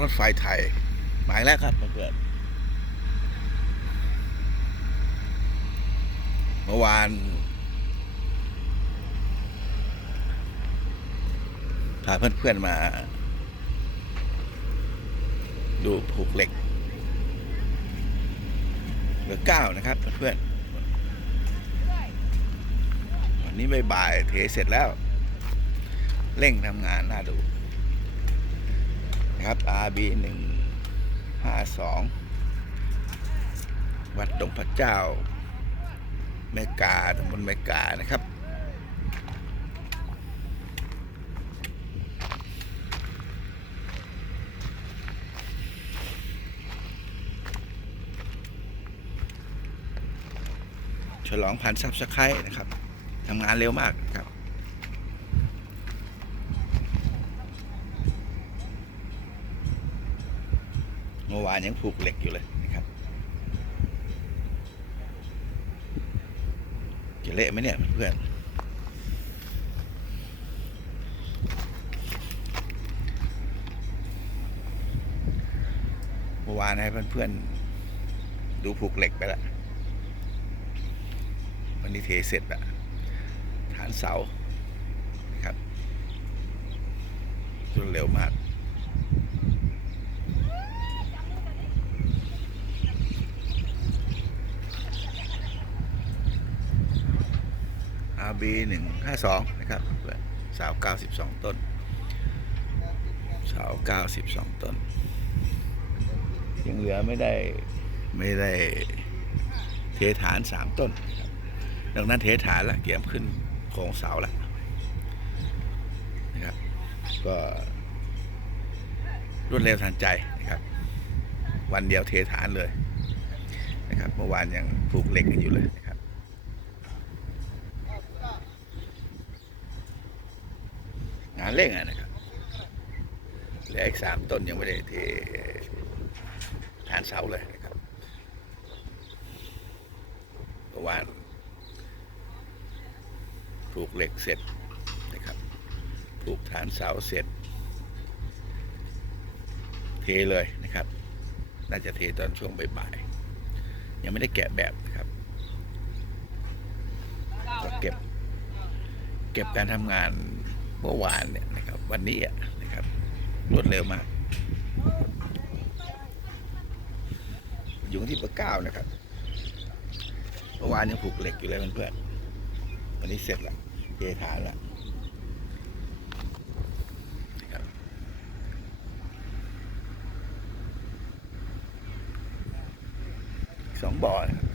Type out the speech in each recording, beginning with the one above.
รถไฟไทยหมายแล้วครับเพื่อนเมื่อวานพาเพื่อนๆมา ดูผูกเหล็กเหลือเก้านะครับเพื่อนๆวันนี้บ่ายๆเทเสร็จแล้ว เร่งทำงานน่าดู นะครับ RB หนึ่งห้าสองวัดดงพระเจ้าเมกาตำบลเมกานะครับ ฉลองพันซับสไครต์นะครับทำงานเร็วมากครับ เมื่อวานยังผูกเหล็กอยู่เลยนะครับ จะเละไหมเนี่ยเพื่อนเมื่อวานให้เพื่อนๆดูผูกเหล็กไปล้ววันนี้เทเสร็จล้วฐานเสานะครับรวดเร็วมาก RB หนึ่งห้าสองนะครับเสาวเก้าสิบสองต้น สาวเก้าสิบสองต้น ยังเหลือไม่ได้ไม่ได้เทฐานสามต้น ดังนั้นเทฐานละเกี่ยมขึ้นโครงเสาละนะครับ ก็รวดเร็วทันใจนะครับ วันเดียวเทฐานเลยนะครับเมื่อวานยังผูกเหล็กกันอยู่เลยนะครับ งานเร่งอะนะครับเหลืออีกสามต้นยังไม่ได้เทฐานเสาเลยนะครับเมื่อวานผูกเหล็กเสร็จนะครับผูกฐานเสาเสร็จ เทเลยนะครับ น่าจะเทตอนช่วงบ่ายๆยังไม่ได้แกะแบบนะครับก็เก็บ เก็บการทำงาน เมื่อวานเนี่ยนะครับวันนี้อะนะครับรวดเร็วมาก อยู่ที่เบอร์เก้านะครับเมื่อวานยังผูกเหล็กอยู่เลยเพื่อนๆวันนี้เสร็จละเทฐานละสองบ่อนะครับ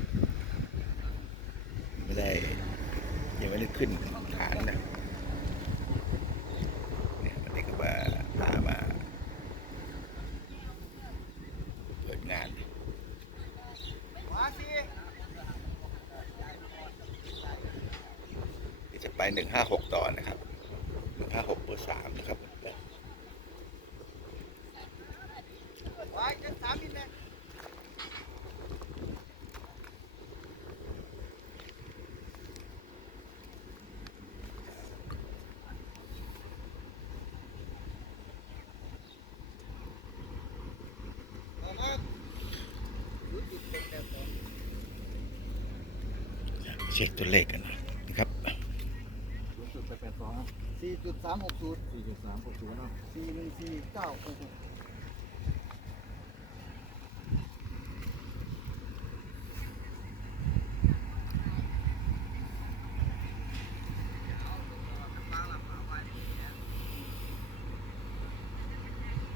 ไม่ได้ยังไม่ได้ขึ้นฐานนะเนี่ยวันนี้ก็มาพามาเปิดงาน เดี๋ยวจะไป หนึ่งห้าหกตอนนะครับหนึ่งห้าหกเบอร์สามนะครับเช็คตัวเลขกันน่อยนะครับ ศูนย์จุดแปดแปด สองสี่จุดสามหกศูนย์สี่จุดสามหกศูนย์เนาะสี่หนึ่งสี่เก้าหกหก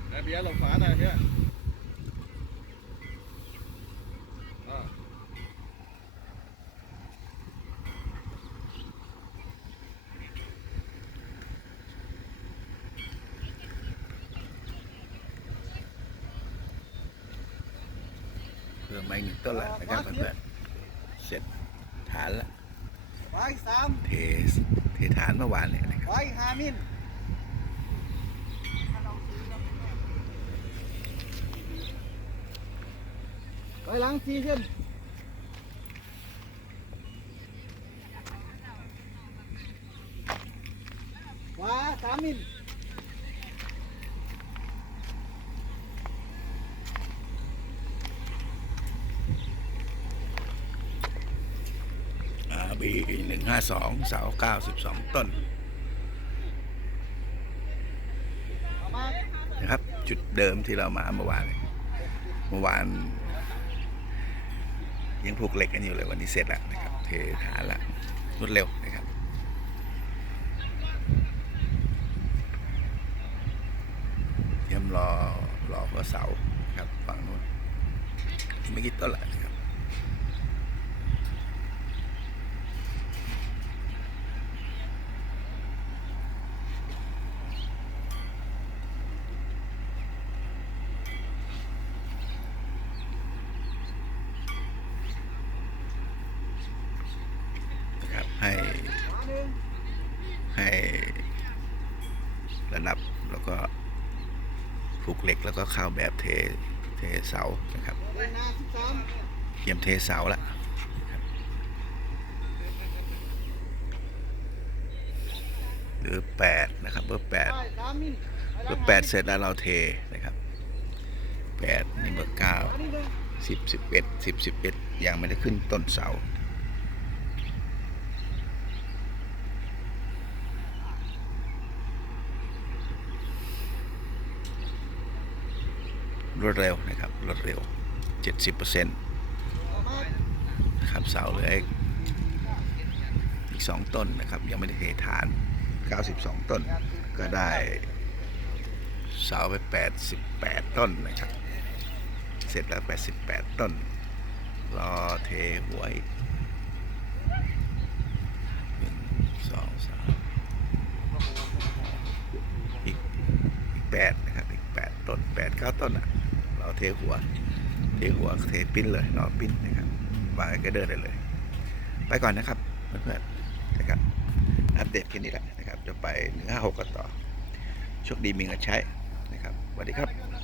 ไอเบียร์ลงฝาหน่อยเบียร์ เพิ่มมาอีกหนึ่งต้นละนะครับเพื่อนๆเสร็จฐานละไว้สามเทเทฐานเมื่อวานเนี่ยนะครับไว้ห้ามิลไว้หลังสี่เส้นขวาสามมิล บีหนึ่งห้าสองเสาเก้าสิบสองต้นนะครับจุดเดิมที่เรามาเมื่อวานเมื่อวานยังผูกเหล็กกันอยู่เลยวันนี้เสร็จแล้วนะครับ เทฐานละรวดเร็วนะครับเตรียมรอรอหัวเสาครับฝั่งนู้นไม่กี่ต้นละนะครับ นะครับให้ ขวาหนึ่ง ให้ ระดับแล้วก็ผูกเหล็กแล้วก็เข้าแบบเทเทเสานะครับเตรียมเทเสาละหรือแปดนะครับเบอร์แปดเบอร์แปดเสร็จแล้วเราเทนะครับแปดนี่เบอร์เก้าสิบสิบเอ็ดสิบสิบเอ็ดยังไม่ได้ขึ้นต้นเสา รวดเร็วนะครับรวดเร็ว 70%นเอามาะครับเสาเหลืออีกอีก 2 ต้นนะครับ ยังไม่ได้เทฐาน 92 ต้น ก็ได้เสาไป 88 ต้นนะครับ เสร็จแล้ว 88 ต้น รอเทหัวอีกหนึ่งสองสามอีกอีกแปดนะครับ อีกแปดต้นแปดเก้าต้นอะ เทหัว เทหัวเทปิ้นเลยนอนปิ้นนะครับวางก็เดินได้เลย ไปก่อนนะครับเพื่อนๆนะครับอัปเดตแค่นี้แหละนะครับ จะไปหนึ่งห้าหกกันต่อโชคดีมีเงินใช้นะครับสวัสดีครับ